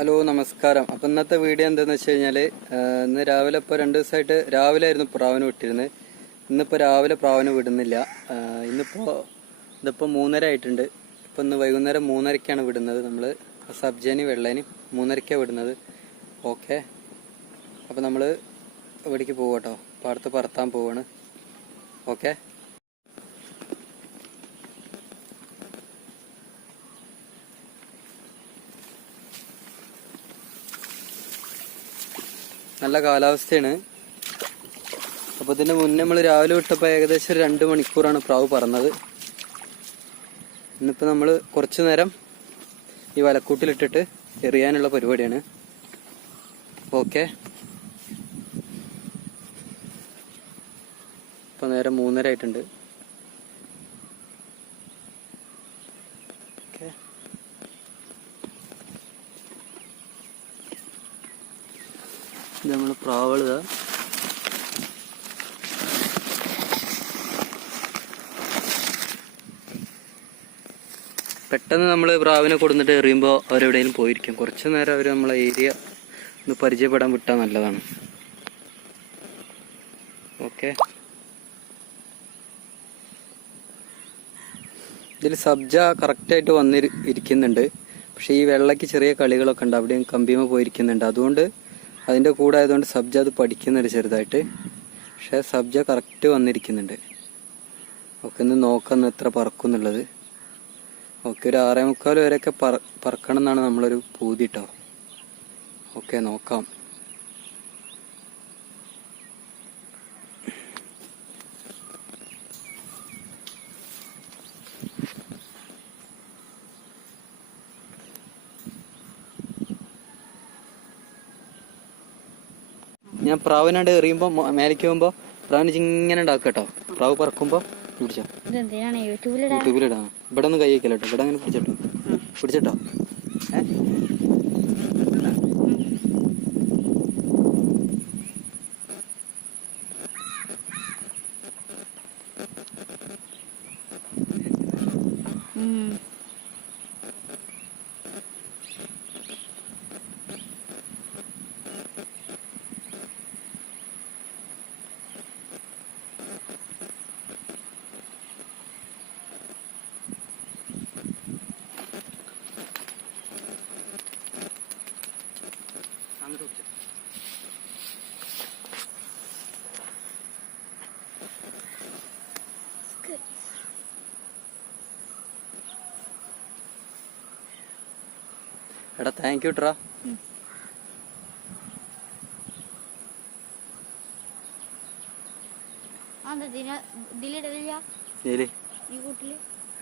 Hello നമസ്കാരം. അപ്പം ഇന്നത്തെ വീഡിയോ എന്താണെന്ന് വെച്ച് കഴിഞ്ഞാൽ ഇന്ന് രാവിലെ ഇപ്പോൾ 2 ദിവസമായിട്ട് രാവിലെ ആയിരുന്നു പ്രാവിന് വിട്ടിരുന്നത്. ഇന്നിപ്പോൾ രാവിലെ പ്രാവിന് വിടുന്നില്ല. ഇതിപ്പോൾ 3:30 ആയിട്ടുണ്ട്. ഇപ്പം ഇന്ന് വൈകുന്നേരം 3:30ക്കാണ് വിടുന്നത്. നമ്മൾ സബ്ജേനി വെള്ളേനി 3:30ക്കാണ് വിടുന്നത്. ഓക്കെ, അപ്പോൾ നമ്മൾ ഇവിടേക്ക് പോകും കേട്ടോ. പാടത്ത് പറത്താൻ പോവാണ്. ഓക്കെ, നല്ല കാലാവസ്ഥയാണ്. അപ്പോൾ ഇതിന് മുന്നേ നമ്മൾ രാവിലെ വിട്ടപ്പോൾ ഏകദേശം ഒരു 2 മണിക്കൂറാണ് പ്രാവ് പറന്നത്. ഇന്നിപ്പോൾ നമ്മൾ കുറച്ച് നേരം ഈ വലക്കൂട്ടിലിട്ടിട്ട് എറിയാനുള്ള പരിപാടിയാണ്. ഓക്കെ, ഇപ്പോൾ നേരം 3:30 ആയിട്ടുണ്ട്. ഓക്കെ, ഇത് നമ്മൾ പ്രാവളുക പെട്ടെന്ന് നമ്മൾ പ്രാവിനെ കൊടുത്തിട്ട് എറിയുമ്പോൾ അവരെവിടെയെങ്കിലും പോയിരിക്കും. കുറച്ച് നേരം അവർ നമ്മളെ ഏരിയ ഒന്ന് പരിചയപ്പെടാൻ വിട്ടാൽ നല്ലതാണ്. ഓക്കെ, ഇതിൽ സബ്ജ കറക്റ്റായിട്ട് ഇരിക്കുന്നുണ്ട്. പക്ഷേ ഈ വെള്ളയ്ക്ക് ചെറിയ കളികളൊക്കെ ഉണ്ട്. അവിടെയും കമ്പിമ പോയിരിക്കുന്നുണ്ട്. അതുകൊണ്ട് അതിൻ്റെ കൂടെ ആയതുകൊണ്ട് സബ്ജ അത് പഠിക്കുന്നുണ്ട് ചെറുതായിട്ട്. പക്ഷേ സബ്ജ കറക്റ്റ് വന്നിരിക്കുന്നുണ്ട്. ഓക്കെ, ഒന്ന് നോക്കാം എത്ര പറക്കും എന്നുള്ളത്. ഓക്കെ, ഒരു 6:45 വരെയൊക്കെ പറക്കണം എന്നാണ് നമ്മളൊരു പൂതി കേട്ടോ. ഓക്കെ, നോക്കാം. ഞാൻ പ്രാവിനാണ്ട് എറിയുമ്പോൾ മേലേക്ക് പോകുമ്പോൾ പ്രാവിന് ഇങ്ങനെ ഉണ്ടാക്കുക കേട്ടോ. പ്രാവ് പറക്കുമ്പോൾ പിടിച്ചോ, യൂട്യൂബിലിടാ. ഇവിടെ ഒന്ന് കൈ വയ്ക്കല്ലോ. ഇവിടെ അങ്ങനെ പിടിച്ചിട്ടോ. എടാ താങ്ക് യു ട്രാ.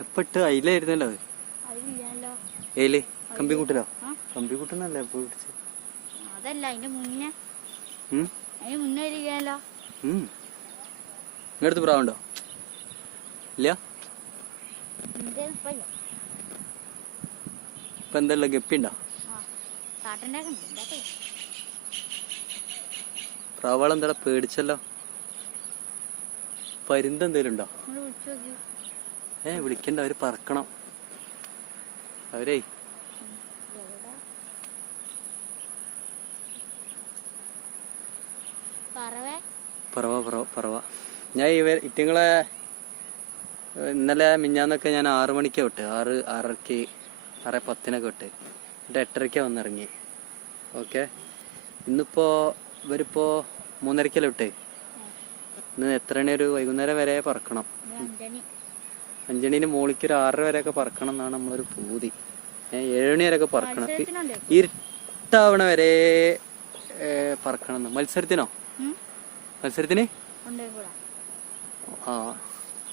എപ്പിട്ട് അയിലായിരുന്നല്ലോ അത്. ഏല് കമ്പിക്കൂട്ടിലോ? കമ്പിക്കൂട്ടുന്നല്ലേ എപ്പോ പിടിച്ച്? നിങ്ങടുത്ത് പ്രാവുണ്ടോ? ഇല്ല. ഇപ്പൊ എന്തല്ലോ ഗപ്പിണ്ടോ? പ്രാവളെന്താ പേടിച്ചല്ലോ? പരുന്തെന്തേലും ഉണ്ടോ? വിളിക്കണ്ട, അവര് പറക്കണം. അവരേ പറവ. ഞാൻ ഇറ്റങ്ങളെ ഇന്നലെ മിഞ്ഞാന്നൊക്കെ ഞാൻ 6 മണിക്കാ വിട്ട്. 6:30 6:10 വിട്ട്. എന്നിട്ട് 8:30 വന്നിറങ്ങി. ഓക്കെ, ഇവരിപ്പോ 3:30 വിട്ടേ. ഇന്ന് എത്ര മണി? ഒരു വൈകുന്നേരം വരെ പറക്കണം. 5 മണിന് മോളിക്ക് ഒരു 6:30 വരെയൊക്കെ പറക്കണം എന്നാണ് നമ്മളൊരു പൂതി. 7 മണി വരെയൊക്കെ പറക്കണം. ഇരുട്ടാവണ വരെ പറക്കണം. മത്സരത്തിന്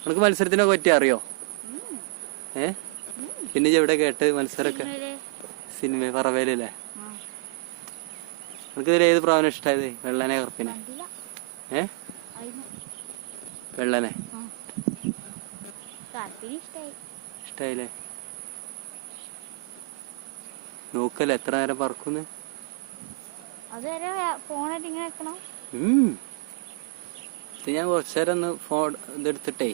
നിനക്ക് മത്സരത്തിനൊക്കെ പറ്റി അറിയോ? പിന്നെ എവിടെ കേട്ട് മത്സരമൊക്കെ? സിനിമ പറവേലല്ലേ? നിനക്ക് ഇതിൽ ഏത് പ്രാവിനെ ഇഷ്ടായത്? വെള്ളനെ കറുപ്പിനെ? വെള്ളനെ ഇഷ്ടായില്ലേ? നോക്കല്ലേ എത്ര നേരം പറക്കുന്നു. ഞാൻ കുറച്ചേരം ഒന്ന് ഫോൺ ഇതെടുത്തിട്ടേ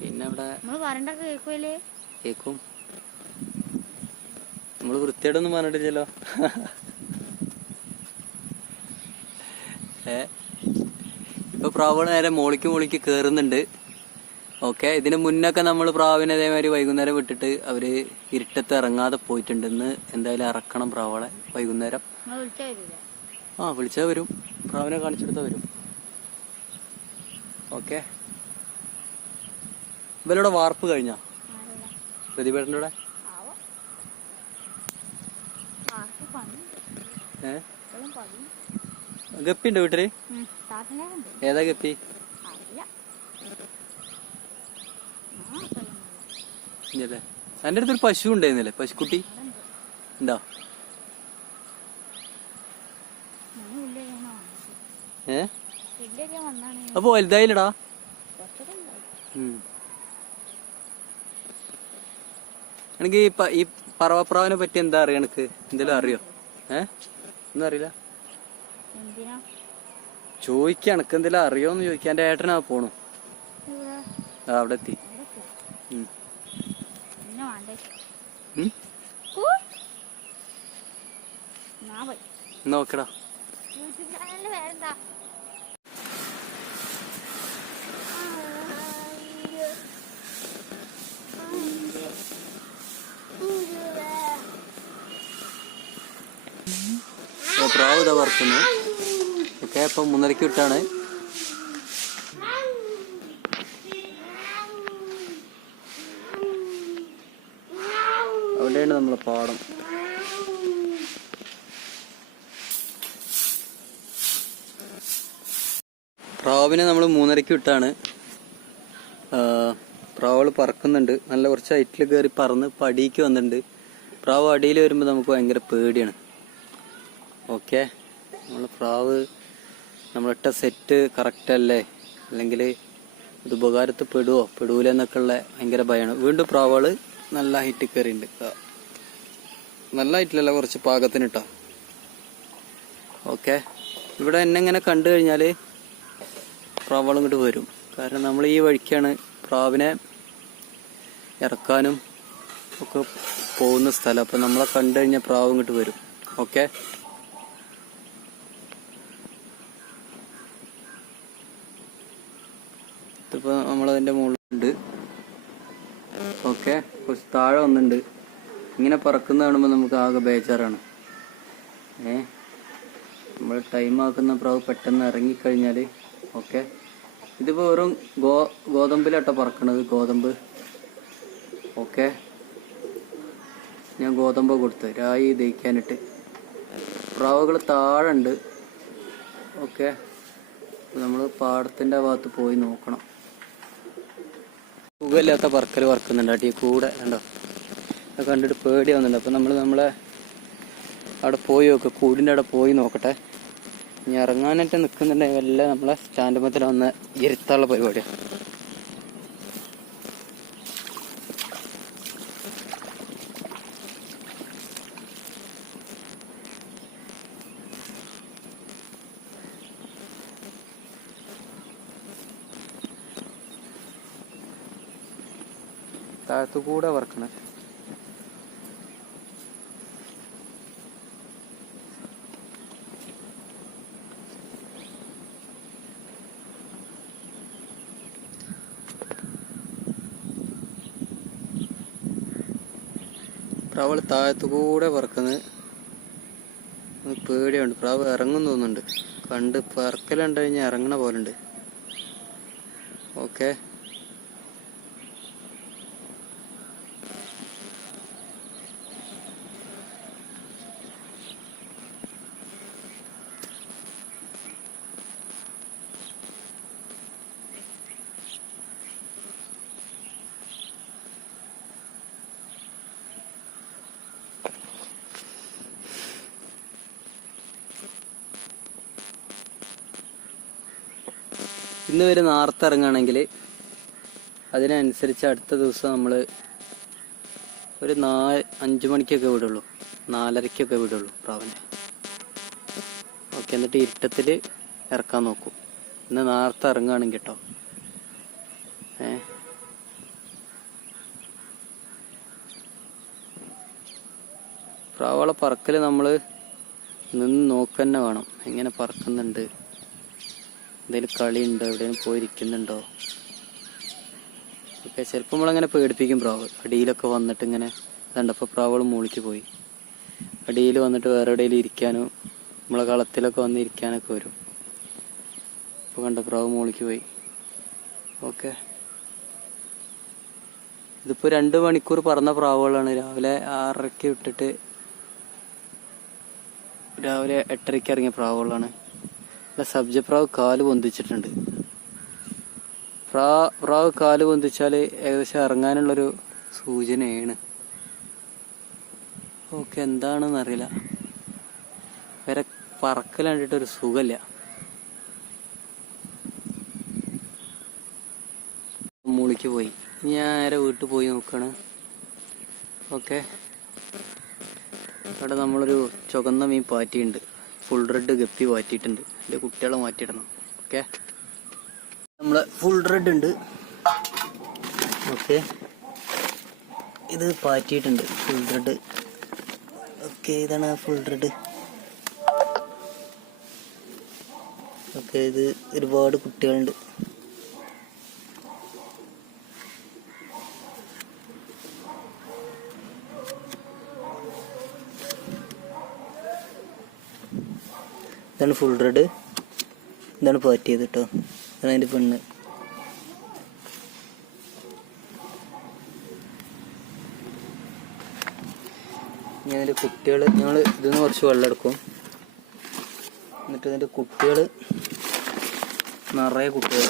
പിന്നെ അവിടെ കേക്കും. നമ്മള് വൃത്തിയായിട്ടൊന്നും പറഞ്ഞിട്ടില്ലല്ലോ. ഇപ്പൊ പ്രാവുകൾ നേരെ മോളിക്ക് കേറുന്നുണ്ട്. ഓക്കെ, ഇതിന് മുന്നൊക്കെ നമ്മൾ പ്രാവിനെ അതേമാതിരി വൈകുന്നേരം വിട്ടിട്ട് അവര് ഇരുട്ടത്ത് ഇറങ്ങാതെ പോയിട്ടുണ്ട്. ഇന്ന് എന്തായാലും ഇറക്കണം പ്രാവുകളെ വൈകുന്നേരം. വിളിച്ചാൽ വരും, പ്രാവിനെ കാണിച്ചെടുത്താൽ വരും. ഓക്കെ, ഇവരുടെ വാർപ്പ് കഴിഞ്ഞോ പ്രതിഭേട്ടൻ്റെ കൂടെ? ഗപ്പി ഉണ്ടോ വീട്ടില്? ഏതാ ഗപ്പി? ഇല്ലേ, എൻ്റെ അടുത്തൊരു പശു ഉണ്ടായിരുന്നില്ലേ, പശുക്കുട്ടി ഉണ്ടോ? അപ്പൊ വലുതായില്ലടാ. എനിക്ക് ഈ പറവപ്രാവിനെ പറ്റി എന്താ അറിയാ? എനിക്ക് എന്തെങ്കിലും അറിയോ? ഒന്നും അറിയില്ല. ചോദിക്കാ, എനക്ക് എന്തെങ്കിലും അറിയോന്ന് ചോദിക്കാ. എന്റെ ഏട്ടനാ പോണു. അവിടെ എത്തി. നോക്കടാ. പ്രാവ് ഇതാ പറക്കുന്നു. ഓക്കെ, ഇപ്പം 3:30 വിട്ടാണ്. അവിടെയാണ് നമ്മളെ പാടം. പ്രാവിനെ നമ്മൾ 3:30 വിട്ടാണ്. പ്രാവുകൾ പറക്കുന്നുണ്ട്. നല്ല കുറച്ച് ഹൈറ്റിൽ കയറി പറന്ന് പടിക്ക് വന്നിട്ടുണ്ട്. പ്രാവ് അടിയിൽ വരുമ്പോൾ നമുക്ക് ഭയങ്കര പേടിയാണ്. ഓക്കെ, നമ്മൾ പ്രാവ് നമ്മളിട്ട സെറ്റ് കറക്റ്റ് അല്ലേ, അല്ലെങ്കിൽ ഇത് ഉപകാരത്തിൽ പെടൂല എന്നൊക്കെ ഉള്ള ഭയങ്കര ഭയമാണ്. വീണ്ടും പ്രാവുകൾ നല്ല ഹൈറ്റിൽ കയറിയിട്ടുണ്ട്. നല്ല ഹൈറ്റിലല്ല, കുറച്ച് പാകത്തിനിട്ടാ. ഓക്കെ, ഇവിടെ എന്നെ ഇങ്ങനെ കണ്ടു കഴിഞ്ഞാൽ പ്രാവുകൾ ഇങ്ങോട്ട് വരും. കാരണം നമ്മൾ ഈ വഴിക്കാണ് പ്രാവിനെ ഇറക്കാനും ഒക്കെ പോകുന്ന സ്ഥലം. അപ്പം നമ്മളെ കണ്ടു കഴിഞ്ഞാൽ പ്രാവ് ഇങ്ങോട്ട് വരും. ഓക്കെ, ഇതിപ്പോൾ നമ്മളതിൻ്റെ മുകളിലുണ്ട്. ഓക്കെ, കുറച്ച് താഴെ വന്നിട്ടുണ്ട്. ഇങ്ങനെ പറക്കുന്ന കാണുമ്പോൾ നമുക്ക് ആകെ ബേജാറാണ്. നമ്മൾ ടൈം ആക്കുന്ന പ്രാവ് പെട്ടെന്ന് ഇറങ്ങിക്കഴിഞ്ഞാൽ ഓക്കെ. ഇതിപ്പോൾ വെറും ഗോതമ്പിലാട്ടോ പറക്കണത്, ഗോതമ്പ്. ഓക്കെ, ഞാൻ ഗോതമ്പ് കൊടുത്ത് രായി ദഹിക്കാനിട്ട്. പ്രാവുകൾ താഴെ ഉണ്ട്. ഓക്കെ, നമ്മൾ പാടത്തിൻ്റെ ഭാഗത്ത് പോയി നോക്കണം. സുഖമില്ലാത്ത പറക്കൽ പറക്കുന്നുണ്ട് അടി കൂടെ, കണ്ടോ? അത് കണ്ടിട്ട് പേടി വന്നിട്ടുണ്ട്. അപ്പം നമ്മളെ അവിടെ പോയി നോക്കുക, കൂടിൻ്റെ അവിടെ പോയി നോക്കട്ടെ. ഇനി ഇറങ്ങാനായിട്ട് നിൽക്കുന്നുണ്ടെങ്കിൽ വല്ല നമ്മളെ സ്റ്റാൻഡ് മത്തിൽ വന്ന് ഇരുത്താനുള്ള പരിപാടിയാണ്. താഴത്തു കൂടെ വറക്കണേ. പ്രാവ് താഴത്തു കൂടെ പറക്കുന്നത് പേടിയുണ്ട്. പ്രാവ് ഇറങ്ങും തോന്നുന്നുണ്ട്. കണ്ട് പറക്കലുണ്ട് കഴിഞ്ഞാൽ ഇറങ്ങണ പോലുണ്ട്. ഓക്കെ, ഇന്ന് വരെ നേരത്തെ ഇറങ്ങുകയാണെങ്കിൽ അതിനനുസരിച്ച് അടുത്ത ദിവസം നമ്മൾ ഒരു 5 മണിക്കൊക്കെ വിടുള്ളൂ, 4:30 വിടുള്ളൂ പ്രാവിനെ. ഓക്കെ, എന്നിട്ട് ഇരുട്ടത്തിൽ ഇറക്കാൻ നോക്കും. ഇന്ന് നേരത്തെ ഇറങ്ങുകയാണെങ്കിൽ കേട്ടോ. പ്രാവുകളെ പറക്കൽ നമ്മൾ നിന്ന് നോക്കന്നെ വേണം. എങ്ങനെ പറക്കുന്നുണ്ട്, എന്തെങ്കിലും കളിയുണ്ടോ, എവിടെയും പോയിരിക്കുന്നുണ്ടോ ഒക്കെ. ചിലപ്പോൾ നമ്മളങ്ങനെ പേടിപ്പിക്കും പ്രാവ്. അടിയിലൊക്കെ വന്നിട്ട് ഇങ്ങനെ കണ്ടപ്പോൾ പ്രാവുകൾ മൂളിക്ക് പോയി. അടിയിൽ വന്നിട്ട് വേറെ എവിടെയെങ്കിലും ഇരിക്കാനോ നമ്മളെ കളത്തിലൊക്കെ വന്ന് ഇരിക്കാനൊക്കെ വരും. ഇപ്പോൾ കണ്ട പ്രാവ് മൂളിക്ക് പോയി. ഓക്കെ, ഇതിപ്പോൾ 2 മണിക്കൂർ പറന്ന പ്രാവുകളാണ്. രാവിലെ 6:30 വിട്ടിട്ട് രാവിലെ 8:30 ഇറങ്ങിയ പ്രാവുകളാണ്. സബ്ജ പ്രാവ് കാല് പൊന്തിച്ചിട്ടുണ്ട്. പ്രാവ് കാല് പൊന്തിച്ചാൽ ഏകദേശം ഇറങ്ങാനുള്ളൊരു സൂചനയാണ്. ഓക്കെ, എന്താണെന്ന് അറിയില്ല. വേറെ പറക്കൽ കണ്ടിട്ടൊരു സുഖമില്ല. മൂളിക്ക് പോയി. ഞാൻ നേരെ വീട്ടിൽ പോയി നോക്കുകയാണ്. ഓക്കെ, അവിടെ നമ്മളൊരു ചുവന്ന മീൻ പാറ്റിയുണ്ട്. ഫുൾ റെഡ് ഗപ്പി പാറ്റിയിട്ടുണ്ട്. എൻ്റെ കുട്ടികളെ മാറ്റിയിടണം. ഓക്കെ, നമ്മൾ ഫുൾ റെഡ് ഉണ്ട്. ഓക്കെ, ഇത് പാറ്റിയിട്ടുണ്ട് ഫുൾ റെഡ്. ഓക്കെ, ഇതാണ് ഫുൾ റെഡ്. ഓക്കെ, ഇത് ഒരുപാട് കുട്ടികളുണ്ട്. ഇതാണ് ഫുൾ റെഡ്. ഇതാണ് പാറ്റിയത് കേട്ടോ. ഇതാണ് അതിൻ്റെ പെണ്ണ്. ഇനി അതിൻ്റെ കുട്ടികൾ ഞങ്ങൾ ഇതിൽ നിന്ന് കുറച്ച് വെള്ളം എടുക്കും. എന്നിട്ട് ഇതിൻ്റെ കുട്ടികൾ നിറയെ കുട്ടികൾ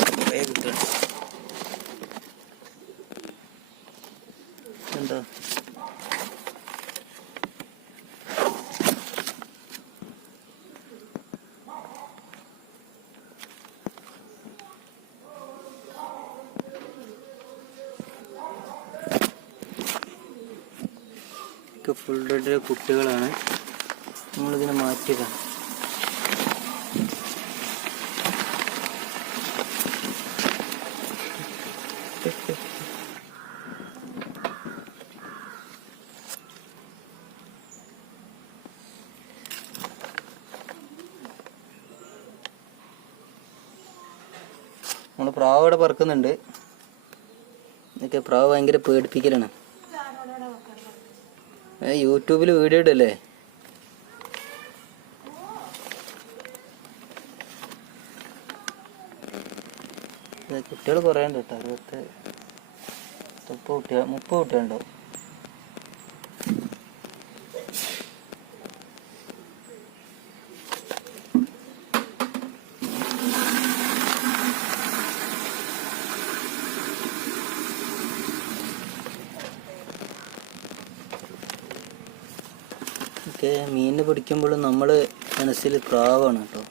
എന്താ ഫുൾ റെഡ് കുട്ടികളാണ്. നമ്മളിതിനെ മാറ്റിയതാണ്. നമ്മൾ പ്രാവ് ഇവിടെ പറക്കുന്നുണ്ട്. ഇതൊക്കെ പ്രാവ് ഭയങ്കര പേടിപ്പിക്കലാണ്. യൂട്യൂബിൽ വീഡിയോ ഇടല്ലേ? കുട്ടികൾ കുറേ ഉണ്ട് കേട്ടോ. 30 കുട്ടികളുണ്ടാവും. ഓക്കെ, മീനിനെ പിടിക്കുമ്പോൾ നമ്മൾ മനസ്സിൽ പ്രാവാണ് കേട്ടോ.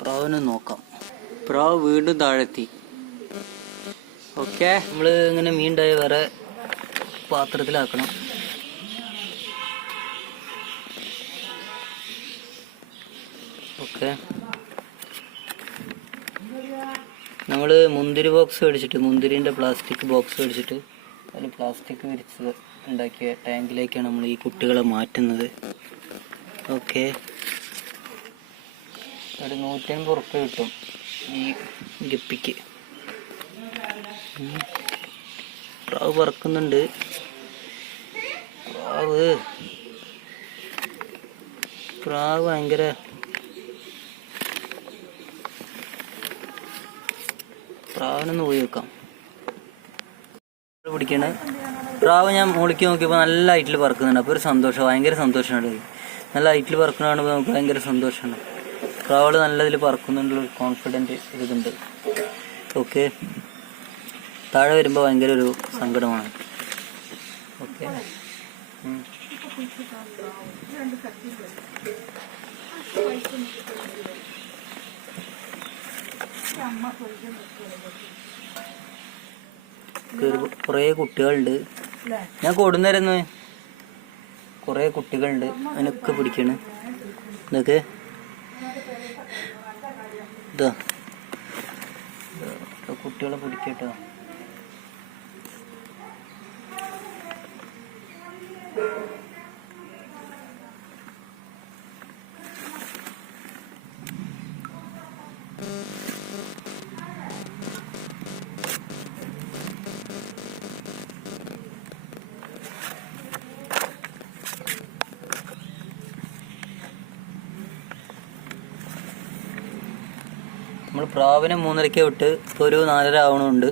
പ്രാവിനെ നോക്കാം. പ്രാവ് വീണ്ടും താഴെത്തി. ഓക്കെ, നമ്മൾ ഇങ്ങനെ മീൻ ഉണ്ടായി വേറെ പാത്രത്തിലാക്കണം. ഓക്കെ, നമ്മൾ മുന്തിരി ബോക്സ് മേടിച്ചിട്ട്, മുന്തിരിൻ്റെ പ്ലാസ്റ്റിക് ബോക്സ് മേടിച്ചിട്ട് അതിൽ പ്ലാസ്റ്റിക് വിരിച്ച് ഉണ്ടാക്കിയ ടാങ്കിലേക്കാണ് നമ്മൾ ഈ കുട്ടികളെ മാറ്റുന്നത്. ഓക്കെ, ഒരു 150 ഉറുപ്പ്യ കിട്ടും ഈ ഗപ്പിക്ക്. പ്രാവ് പറക്കുന്നുണ്ട്. പ്രാവ് ഭയങ്കര പ്രാവിനൊന്ന് പോയി വെക്കാം. പിടിക്കണ പ്രാവ് ഞാൻ മുകളിലേക്ക് നോക്കിയപ്പോൾ നല്ല ഹൈറ്റിൽ പറക്കുന്നുണ്ട്. അപ്പോൾ ഒരു സന്തോഷം, ഭയങ്കര സന്തോഷമാണ്. നല്ല ഹൈറ്റിൽ പറക്കണതാണ് നമുക്ക് ഭയങ്കര സന്തോഷമാണ്. പ്രാവുകൾ നല്ല ഇതിൽ പറക്കുന്നുണ്ടുള്ള കോൺഫിഡൻറ്റ് ഇതുണ്ട്. ഓക്കെ, താഴെ വരുമ്പോൾ ഭയങ്കര ഒരു സങ്കടമാണ്. ഓക്കെ, കുറേ കുട്ടികളുണ്ട്. ഞാൻ കൊടുന്നേരുന്നു. കുറേ കുട്ടികളുണ്ട്. അതിനൊക്കെ പിടിക്കണ്. ഇതൊക്കെ ഇതാ കുട്ടികളെ പിടിക്കട്ടോ. നമ്മൾ പ്രാവിനെ 3:30 വിട്ട് ഇപ്പോൾ ഒരു 4:30 ആവണുണ്ട്.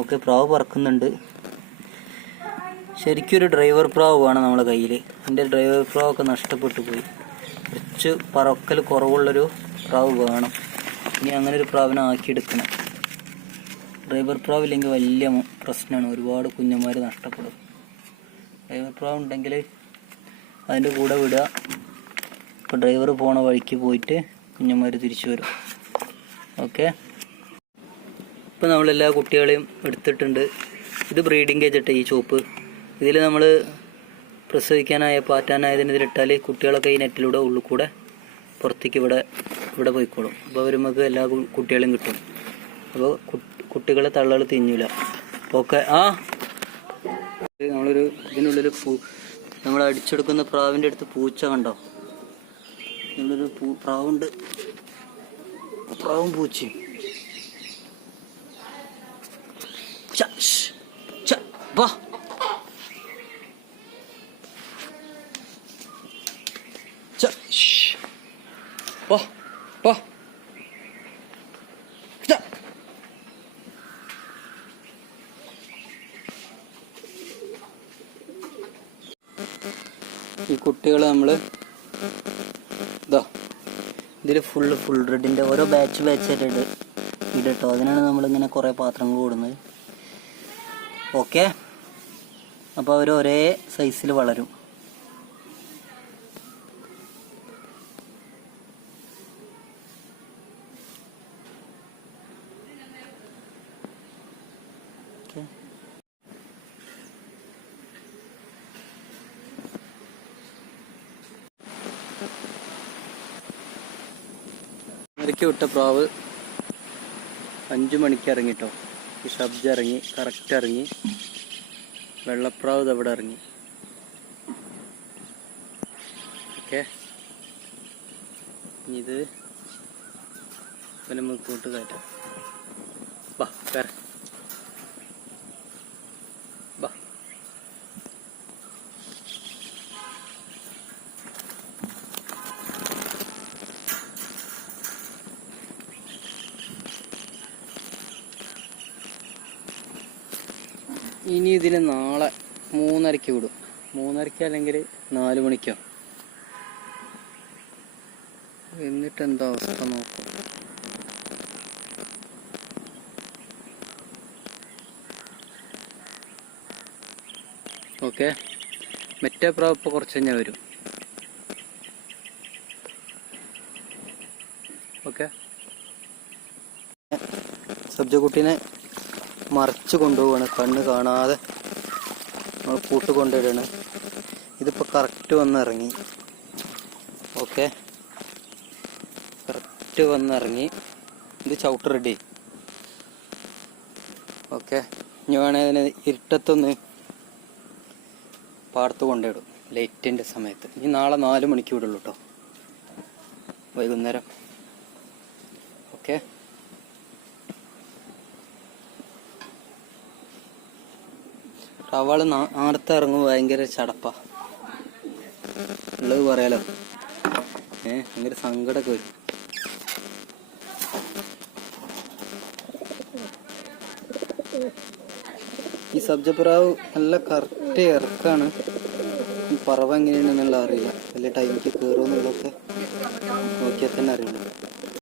ഓക്കെ, പ്രാവ് പറക്കുന്നുണ്ട്. ശരിക്കും ഒരു ഡ്രൈവർ പ്രാവ് വേണം നമ്മളെ കയ്യിൽ. എൻ്റെ ഡ്രൈവർ പ്രാവൊക്കെ നഷ്ടപ്പെട്ടു പോയി. കുറച്ച് പറക്കൽ കുറവുള്ളൊരു പ്രാവ് വേണം. ഇനി അങ്ങനെ ഒരു പ്രാവിനെ ആക്കിയെടുക്കണം. ഡ്രൈവർ പ്രാവ് ഇല്ലെങ്കിൽ വലിയ പ്രശ്നമാണ്, ഒരുപാട് കുഞ്ഞന്മാർ നഷ്ടപ്പെടും. ഡ്രൈവർ പ്രാവ് ഉണ്ടെങ്കിൽ അതിൻ്റെ കൂടെ വിടുക. ഇപ്പോൾ ഡ്രൈവർ പോണ വഴിക്ക് പോയിട്ട് കുഞ്ഞന്മാർ തിരിച്ചു വരും. ഓക്കെ, ഇപ്പോൾ നമ്മളെല്ലാ കുട്ടികളെയും എടുത്തിട്ടുണ്ട്. ഇത് ബ്രീഡിങ് കേജ് ഇട്ട ഈ ചോപ്പ്. ഇതിൽ നമ്മൾ പ്രസവിക്കാനായ പാറ്റാനായതിനെതിരിട്ടാൽ കുട്ടികളൊക്കെ ഈ നെറ്റിലൂടെ ഉള്ളിൽ കൂടെ പുറത്തേക്ക് ഇവിടെ പോയിക്കോളും. അപ്പോൾ നമുക്ക് എല്ലാ കുട്ടികളെയും കിട്ടും. അപ്പോൾ കുട്ടികളെ തള്ളകൾ തിന്നില്ല. ഓക്കെ, നമ്മളൊരു ഇതിനുള്ളിൽ നമ്മൾ അടിച്ചെടുക്കുന്ന പ്രാവിൻ്റെ അടുത്ത് പൂച്ച കണ്ടോ? ഇതിനുള്ളൊരു പ്രാവുണ്ട്, പ്രാവും പൂച്ചയും. വാ, വാ, വാ. ഈ കുട്ടികൾ നമ്മൾ ഇതാ ഇതിൽ ഫുൾ റെഡിൻ്റെ ഓരോ ബാച്ചായിട്ട് ഇടട്ടോ. അതിനാണ് നമ്മളിങ്ങനെ കുറേ പാത്രങ്ങൾ കൂടുന്നത്. ഓക്കെ, അപ്പോൾ അവർ ഒരേ സൈസിൽ വളരും. ഇറക്കി വിട്ട പ്രാവ് 5 മണിക്ക് ഇറങ്ങിട്ടോ. ഈ ഷബ്ജ ഇറങ്ങി, കറക്റ്റ് ഇറങ്ങി. വെള്ളപ്രാവ് ഇതവിടെ ഇറങ്ങി. ഓക്കെ, ഇത് നമുക്ക് കൂട്ട് കയറ്റാം. ബാ കയറ, ബാ. ഇനി ഇതിന് നാളെ 3:30 വിടും. 3:30 അല്ലെങ്കിൽ 4 മണിക്കോ. എന്നിട്ട് എന്താ അവസ്ഥ നോക്കും. ഓക്കെ, മറ്റേ പ്രാവ് ഇപ്പോൾ കുറച്ച് കഴിഞ്ഞാൽ വരും. ഓക്കെ, സബ്ജക്കുട്ടീനെ മറിച്ച് കൊണ്ടുപോവാണ്, കണ്ണ് കാണാതെ നമ്മൾ കൂട്ട് കൊണ്ടുവരികയാണ്. ഇതിപ്പോൾ കറക്റ്റ് വന്നിറങ്ങി. ഓക്കെ, കറക്റ്റ് വന്നിറങ്ങി. ഇത് ചവിട്ട് റെഡി. ഓക്കെ, ഇനി വേണേൽ അതിന് ഇരുട്ടത്തൊന്ന് പാടത്ത് കൊണ്ടുവിടും ലൈറ്റിൻ്റെ സമയത്ത്. ഇനി നാളെ 4 മണിക്ക് വിടുള്ളൂ കേട്ടോ, വൈകുന്നേരം. ഓക്കെ, അവള് നാളത്തെ ഇറങ്ങുമ്പോൾ ഭയങ്കര ചടപ്പാ ഉള്ളത് പറയാലോ. ഭയങ്കര സങ്കടമൊക്കെ വരും. ഈ സബ്ജപ്രാവ് നല്ല കറക്റ്റ് ഇറക്കാണ്. ഈ പറവ എങ്ങനെയാണെന്നുള്ള അറിയില്ല. വലിയ ടൈമിക്ക് കയറുമെന്നുള്ളതൊക്കെ നോക്കിയാൽ തന്നെ അറിയുള്ളൂ.